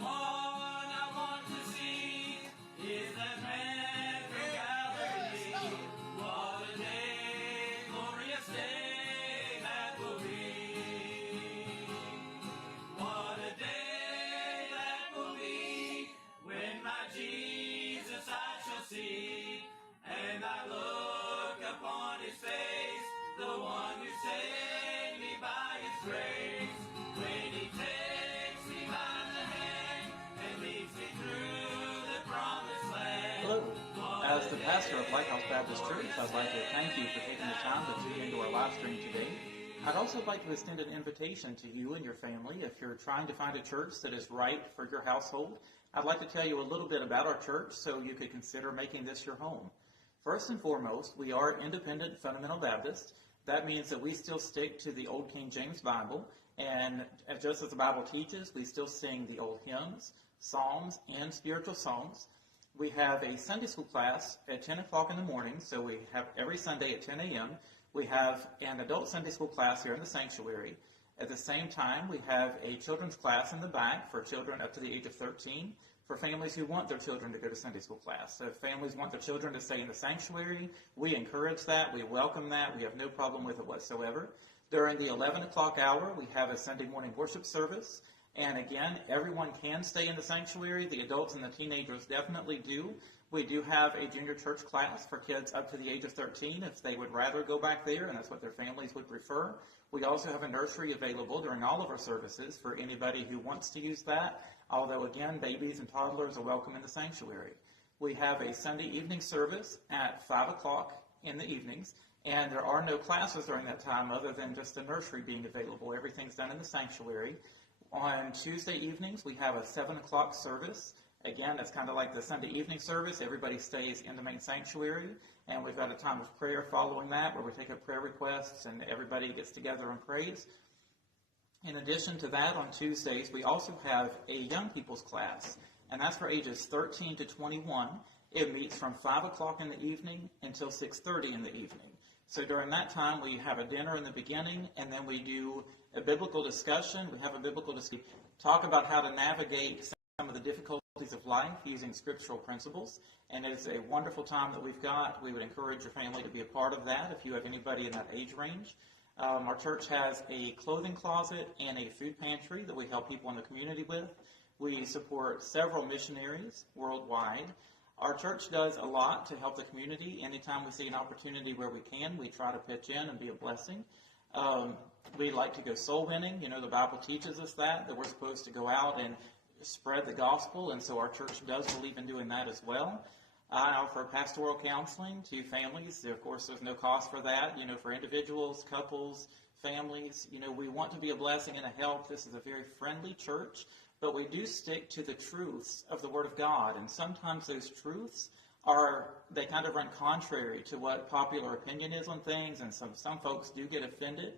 one I want to see is that man from Galilee. What a day, glorious day that will be. What a day that will be when my Jesus I shall see. And I look upon his face, the one who saved me by his grace. When he takes me by the hand and leads me through the promised land. Hello. As the pastor of Lighthouse Baptist Church, I'd like to thank you for taking the time to tune into our live stream today. I'd also like to extend an invitation to you and your family. If you're trying to find a church that is right for your household, I'd like to tell you a little bit about our church so you could consider making this your home. First and foremost, we are independent fundamental Baptists. That means that we still stick to the Old King James Bible, and just as the Bible teaches, we still sing the old hymns, psalms, and spiritual songs. We have a Sunday school class at 10 o'clock in the morning, so we have every Sunday at 10 a.m. We have an adult Sunday school class here in the sanctuary. At the same time, we have a children's class in the back for children up to the age of 13, for families who want their children to go to Sunday school class. So if families want their children to stay in the sanctuary, we encourage that, we welcome that, we have no problem with it whatsoever. During the 11 o'clock hour, we have a Sunday morning worship service. And again, everyone can stay in the sanctuary. The adults and the teenagers definitely do. We do have a junior church class for kids up to the age of 13 if they would rather go back there, and that's what their families would prefer. We also have a nursery available during all of our services for anybody who wants to use that, although again, babies and toddlers are welcome in the sanctuary. We have a Sunday evening service at 5 o'clock in the evenings, and there are no classes during that time other than just the nursery being available. Everything's done in the sanctuary. On Tuesday evenings, we have a 7 o'clock service. Again, it's kind of like the Sunday evening service. Everybody stays in the main sanctuary, and we've got a time of prayer following that where we take up prayer requests and everybody gets together and prays. In addition to that, on Tuesdays, we also have a young people's class, and that's for ages 13 to 21. It meets from 5 o'clock in the evening until 6:30 in the evening. So during that time, we have a dinner in the beginning, and then we do a biblical discussion. We have a biblical discussion, talk about how to navigate some of the difficulties of life using scriptural principles. And it's a wonderful time that we've got. We would encourage your family to be a part of that if you have anybody in that age range. Our church has a clothing closet and a food pantry that we help people in the community with. We support several missionaries worldwide. Our church does a lot to help the community. Anytime we see an opportunity where we can, we try to pitch in and be a blessing. We like to go soul winning. You know, the Bible teaches us that we're supposed to go out and spread the gospel, and so our church does believe in doing that as well. I offer pastoral counseling to families. Of course, there's no cost for that. You know, for individuals, couples, families, you know, we want to be a blessing and a help. This is a very friendly church, but we do stick to the truths of the Word of God, and sometimes those truths they kind of run contrary to what popular opinion is on things, and some folks do get offended.